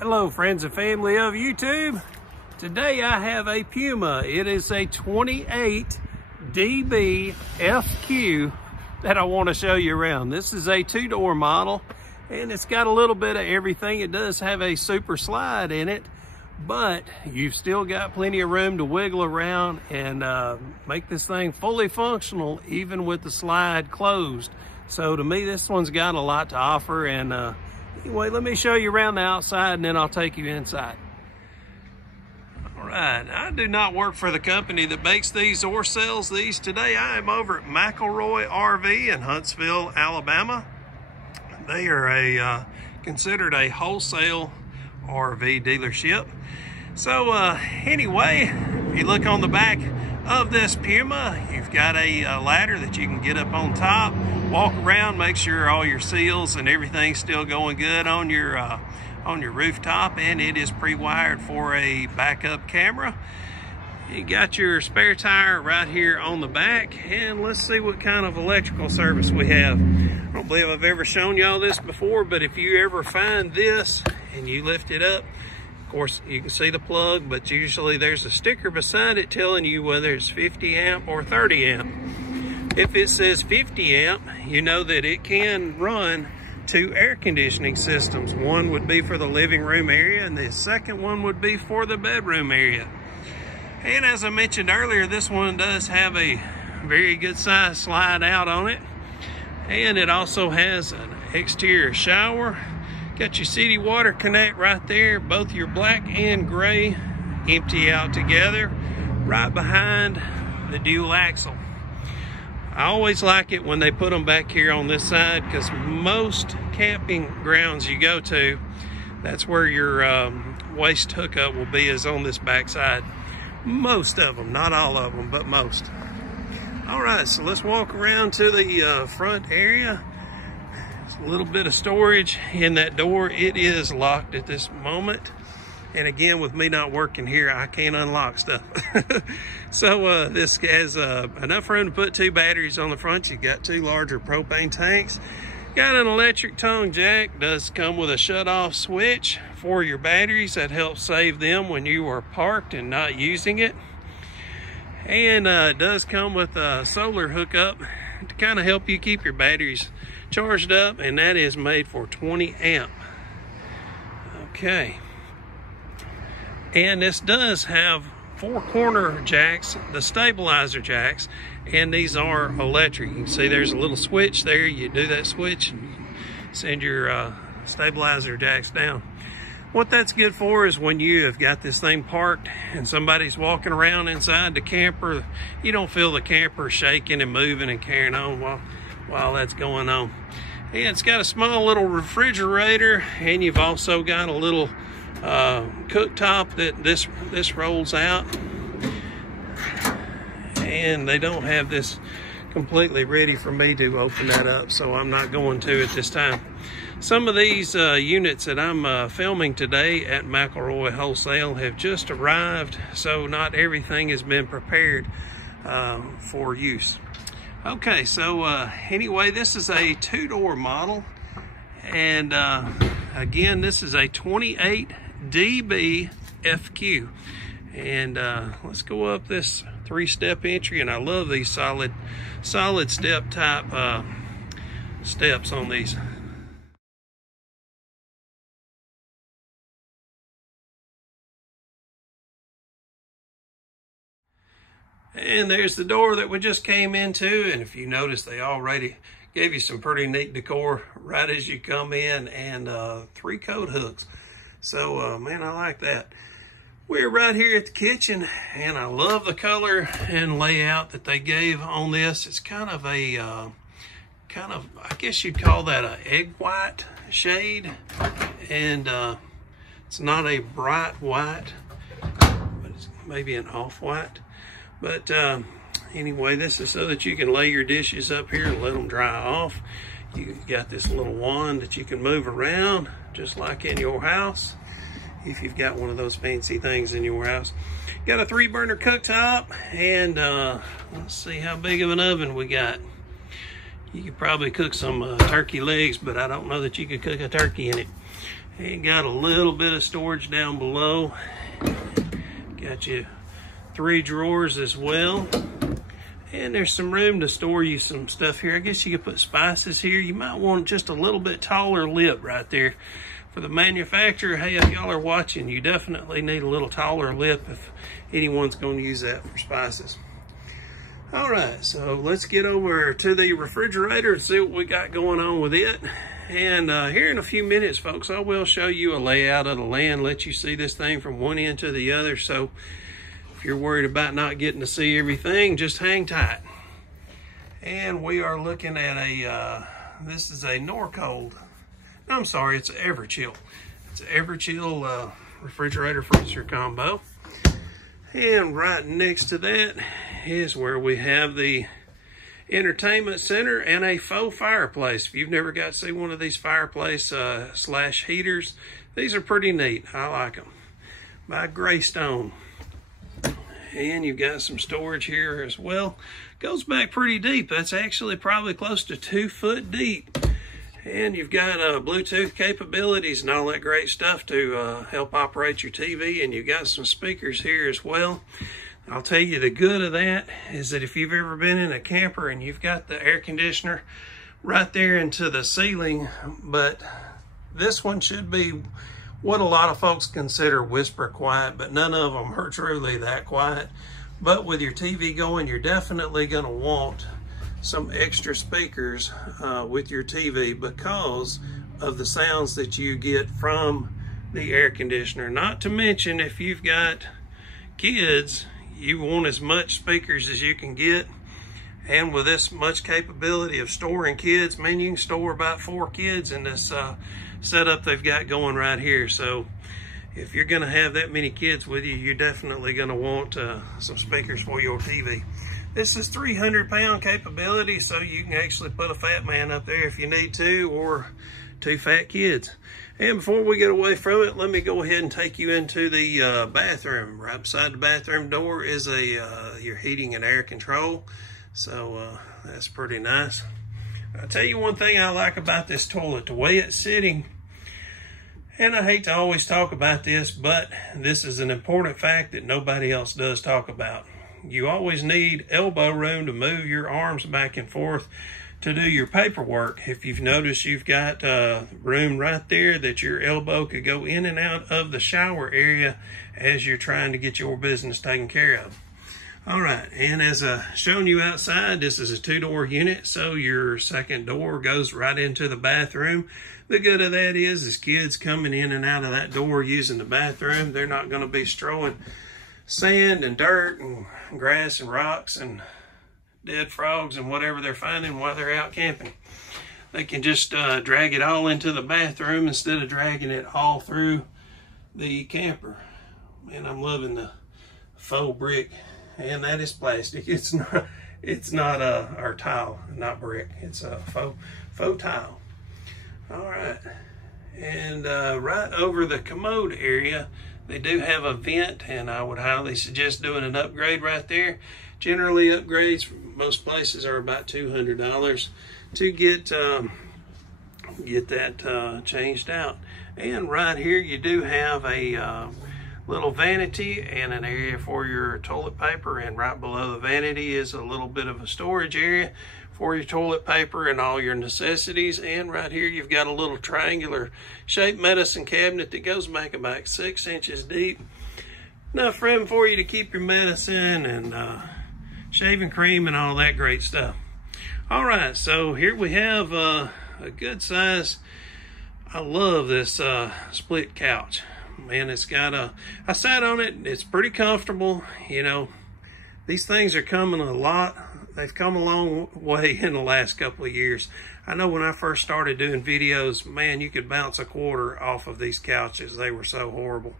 Hello friends and family of YouTube. Today I have a Puma. It is a 28 DB FQ that I want to show you around. This is a two-door model and it's got a little bit of everything. It does have a super slide in it, but you've still got plenty of room to wiggle around and make this thing fully functional even with the slide closed. So to me, this one's got a lot to offer. And anyway, let me show you around the outside and then I'll take you inside. All right, I do not work for the company that makes these or sells these. Today I am over at McElroy RV in Huntsville, Alabama. They are considered a wholesale RV dealership. So anyway, if you look on the back of this Puma, you've got a ladder that you can get up on top, walk around, make sure all your seals and everything's still going good on your rooftop, and it is pre-wired for a backup camera. You got your spare tire right here on the back, and let's see what kind of electrical service we have. I don't believe I've ever shown y'all this before, but if you ever find this and you lift it up, of course you can see the plug, but usually there's a sticker beside it telling you whether it's 50 amp or 30 amp. If it says 50 amp, you know that it can run two air conditioning systems. One would be for the living room area and the second one would be for the bedroom area. And as I mentioned earlier, this one does have a very good size slide out on it. And it also has an exterior shower. Got your city water connect right there. Both your black and gray empty out together right behind the dual axle. I always like it when they put them back here on this side, because most camping grounds you go to, that's where your waste hookup will be, is on this back side. Most of them, not all of them, but most. All right, so let's walk around to the front area. There's a little bit of storage in that door. It is locked at this moment. And again, with me not working here, I can't unlock stuff. So this has enough room to put two batteries on the front. You got two larger propane tanks. Got an electric tongue jack. Does come with a shut-off switch for your batteries. That helps save them when you are parked and not using it. And it does come with a solar hookup to kind of help you keep your batteries charged up, and that is made for 20 amp. Okay. And this does have four corner jacks, the stabilizer jacks, and these are electric. You can see there's a little switch there. You do that switch and send your stabilizer jacks down. What that's good for is when you have got this thing parked and somebody's walking around inside the camper, you don't feel the camper shaking and moving and carrying on while that's going on. And it's got a small little refrigerator, and you've also got a little cooktop that this rolls out. And they don't have this completely ready for me to open that up, so I'm not going to at this time. Some of these units that I'm filming today at McElroy Wholesale have just arrived, so not everything has been prepared for use. Okay, so anyway, this is a two-door model, and again, this is a 28 DB FQ. And let's go up this three-step entry, and I love these solid step type steps on these. And there's the door that we just came into, and if you notice, they already gave you some pretty neat decor right as you come in, and 3 coat hooks. So man, I like that. We're right here at the kitchen, and I love the color and layout that they gave on this. It's kind of a I guess you'd call that an egg white shade, and it's not a bright white, but it's maybe an off-white. But anyway, this is so that you can lay your dishes up here and let them dry off. You got this little wand that you can move around, just like in your house, if you've got one of those fancy things in your house. Got a 3-burner cooktop, and let's see how big of an oven we got. You could probably cook some turkey legs, but I don't know that you could cook a turkey in it. And got a little bit of storage down below. Got you 3 drawers as well. And there's some room to store you some stuff here. I guess you could put spices here. You might want just a little bit taller lip right there. For the manufacturer, hey, if y'all are watching, you definitely need a little taller lip if anyone's going to use that for spices. All right, so let's get over to the refrigerator and see what we got going on with it. And here in a few minutes, folks, I will show you a layout of the land, let you see this thing from one end to the other. So if you're worried about not getting to see everything, just hang tight. And we are looking at a, this is a Norcold. No, I'm sorry, it's an Everchill. It's an Everchill refrigerator freezer combo. And right next to that is where we have the entertainment center and a faux fireplace. If you've never got to see one of these fireplace slash heaters, these are pretty neat. I like them. By Greystone. And you've got some storage here as well. Goes back pretty deep. That's actually probably close to 2 foot deep. And you've got Bluetooth capabilities and all that great stuff to help operate your TV. And you've got some speakers here as well. I'll tell you the good of that is that if you've ever been in a camper and you've got the air conditioner right there into the ceiling, but this one should be what a lot of folks consider whisper quiet, but none of them are truly that quiet. But with your TV going, you're definitely going to want some extra speakers with your TV because of the sounds that you get from the air conditioner. Not to mention, if you've got kids, you want as much speakers as you can get. And with this much capability of storing kids, man, you can store about 4 kids in this setup they've got going right here. So if you're gonna have that many kids with you, you're definitely gonna want some speakers for your TV. This is 300-pound capability, so you can actually put a fat man up there if you need to, or 2 fat kids. And before we get away from it, let me go ahead and take you into the bathroom. Right beside the bathroom door is your heating and air control. So that's pretty nice. I'll tell you one thing I like about this toilet, the way it's sitting. And I hate to always talk about this, but this is an important fact that nobody else does talk about. You always need elbow room to move your arms back and forth to do your paperwork. If you've noticed, you've got room right there that your elbow could go in and out of the shower area as you're trying to get your business taken care of. All right, and as I've shown you outside, this is a 2-door unit, so your second door goes right into the bathroom. The good of that is kids coming in and out of that door using the bathroom, they're not going to be strolling sand and dirt and grass and rocks and dead frogs and whatever they're finding while they're out camping. They can just drag it all into the bathroom instead of dragging it all through the camper. Man, I'm loving the faux brick, and that is plastic. It's not our tile, not brick. It's a faux tile. All right, and right over the commode area, they do have a vent, and I would highly suggest doing an upgrade right there. Generally, upgrades from most places are about $200 to get that changed out. And right here, you do have a little vanity and an area for your toilet paper. And right below the vanity is a little bit of a storage area for your toilet paper and all your necessities. And right here, you've got a little triangular shaped medicine cabinet that goes back about 6 inches deep. Enough room for you to keep your medicine and shaving cream and all that great stuff. All right, so here we have a good size. I love this split couch. Man, it's got I sat on it, it's pretty comfortable. You know, these things are coming a lot. They've come a long way in the last couple of years. I know when I first started doing videos, man, you could bounce a quarter off of these couches. They were so horrible.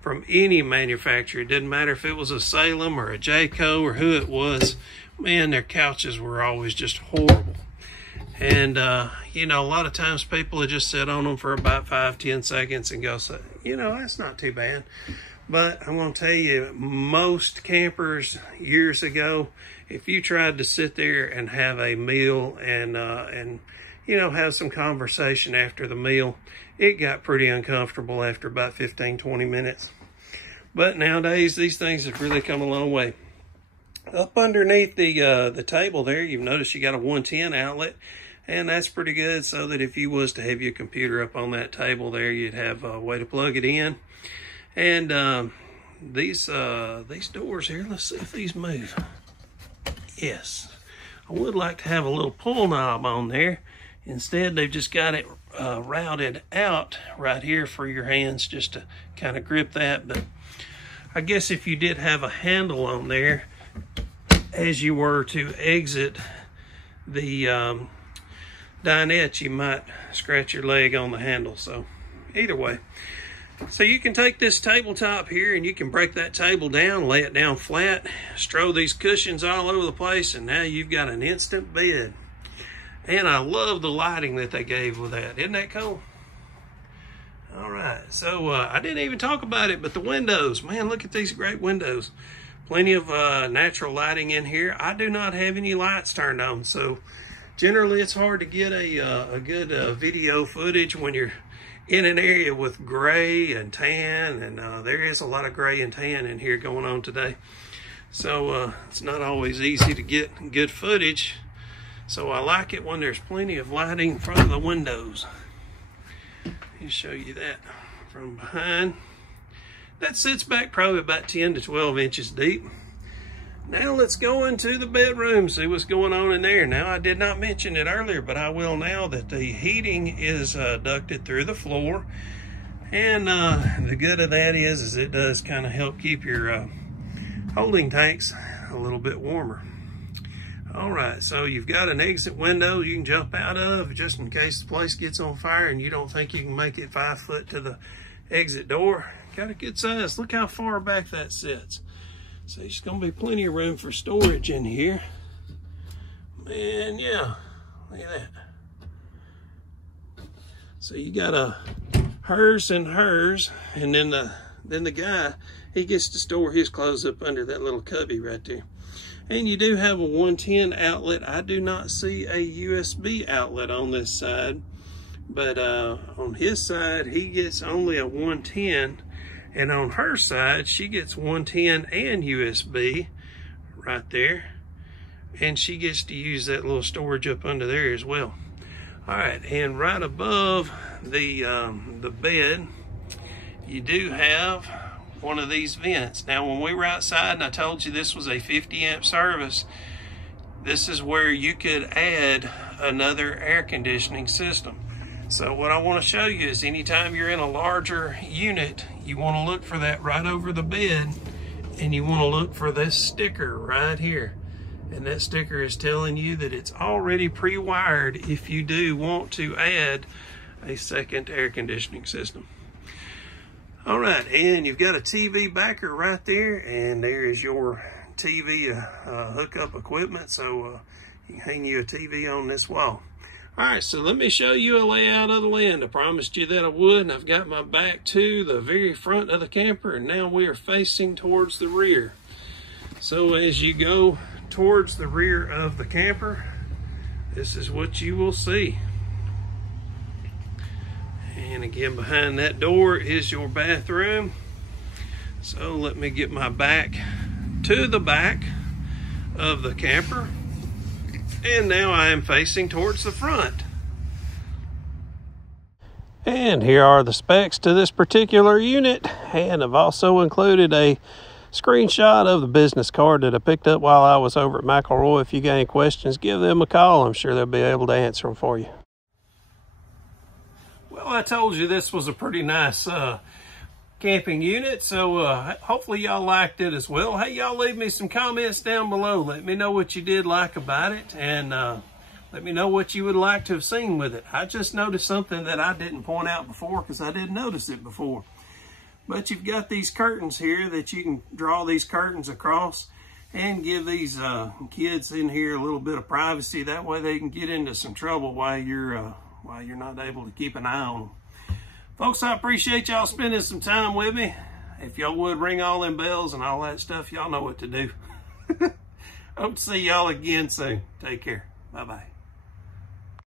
From any manufacturer, it didn't matter if it was a Salem or a Jayco or who it was, man, their couches were always just horrible. And, you know, a lot of times people would just sit on them for about 5-10 seconds and go, you know, that's not too bad. But I'm going to tell you, most campers years ago, if you tried to sit there and have a meal and you know, have some conversation after the meal, it got pretty uncomfortable after about 15, 20 minutes. But nowadays, these things have really come a long way. Up underneath the table there, you've noticed you got a 110 outlet, and that's pretty good, so that if you was to have your computer up on that table there, you'd have a way to plug it in. And these doors here, let's see if these move. Yes, I would like to have a little pull knob on there. Instead, they've just got it routed out right here for your hands just to kind of grip that. But I guess if you did have a handle on there, as you were to exit the dinette, you might scratch your leg on the handle. So either way. So you can take this tabletop here and you can break that table down, lay it down flat, strow these cushions all over the place, and now you've got an instant bed. And I love the lighting that they gave with that. Isn't that cool? All right, so I didn't even talk about it, but the windows, man, look at these great windows. Plenty of natural lighting in here. I do not have any lights turned on, so generally it's hard to get a good video footage when you're in an area with gray and tan, and there is a lot of gray and tan in here going on today. So it's not always easy to get good footage. So I like it when there's plenty of lighting in front of the windows. Let me show you that from behind. That sits back probably about 10 to 12 inches deep. Now let's go into the bedroom, see what's going on in there. Now, I did not mention it earlier, but I will now, that the heating is ducted through the floor. And the good of that is it does kind of help keep your holding tanks a little bit warmer. All right, so you've got an exit window you can jump out of just in case the place gets on fire and you don't think you can make it 5 foot to the exit door. Got a good size. Look how far back that sits. So there's going to be plenty of room for storage in here. Man, yeah, look at that. So you got a hers and hers, and then the guy, he gets to store his clothes up under that little cubby right there. And you do have a 110 outlet. I do not see a USB outlet on this side, but on his side, he gets only a 110. And on her side, she gets 110 and USB right there. And she gets to use that little storage up under there as well. All right, and right above the bed, you do have one of these vents. Now, when we were outside and I told you this was a 50 amp service, this is where you could add another air conditioning system. So what I want to show you is anytime you're in a larger unit, you want to look for that right over the bed, and you want to look for this sticker right here. And that sticker is telling you that it's already pre-wired if you do want to add a second air conditioning system. All right, and you've got a TV backer right there, and there is your TV hookup equipment, so you can hang you a TV on this wall. All right, so let me show you a layout of the land. I promised you that I would, and I've got my back to the very front of the camper, and now we are facing towards the rear. So as you go towards the rear of the camper, this is what you will see. And again, behind that door is your bathroom. So let me get my back to the back of the camper. And now I am facing towards the front. And here are the specs to this particular unit. And I've also included a screenshot of the business card that I picked up while I was over at McElroy. If you got any questions, give them a call. I'm sure they'll be able to answer them for you. Well, I told you this was a pretty nice camping unit, so hopefully y'all liked it as well. Hey, y'all leave me some comments down below. Let me know what you did like about it, and let me know what you would like to have seen with it. I just noticed something that I didn't point out before because I didn't notice it before. But you've got these curtains here that you can draw these curtains across and give these kids in here a little bit of privacy. That way they can get into some trouble while you're not able to keep an eye on them. Folks, I appreciate y'all spending some time with me, if y'all would ring all them bells and all that stuff, y'all know what to do. Hope to see y'all again soon. Take care. Bye-bye.